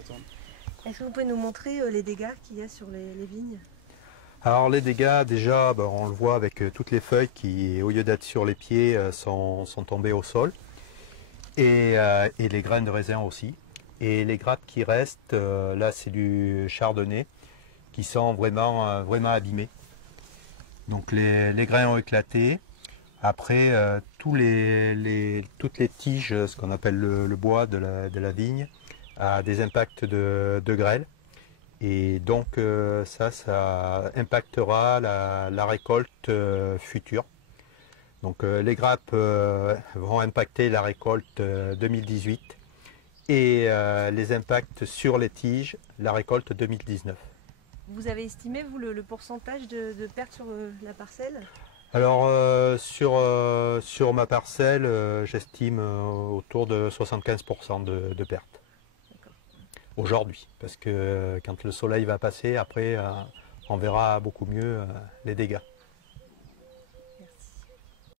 ça tourne. Est-ce que vous pouvez nous montrer les dégâts qu'il y a sur les vignes? Alors les dégâts, déjà, on le voit avec toutes les feuilles qui, au lieu d'être sur les pieds, sont tombées au sol. Et les graines de raisin aussi. Et les grappes qui restent, là c'est du chardonnay, qui sont vraiment, vraiment abîmés. Donc les grains ont éclaté. Après, toutes les tiges, ce qu'on appelle le bois de la vigne, a des impacts de grêle. Et donc ça impactera la récolte future. Donc les grappes vont impacter la récolte 2018 et les impacts sur les tiges, la récolte 2019. Vous avez estimé, vous, le pourcentage de perte sur la parcelle? Alors sur ma parcelle, j'estime autour de 75% de perte. Aujourd'hui, parce que quand le soleil va passer, après on verra beaucoup mieux les dégâts.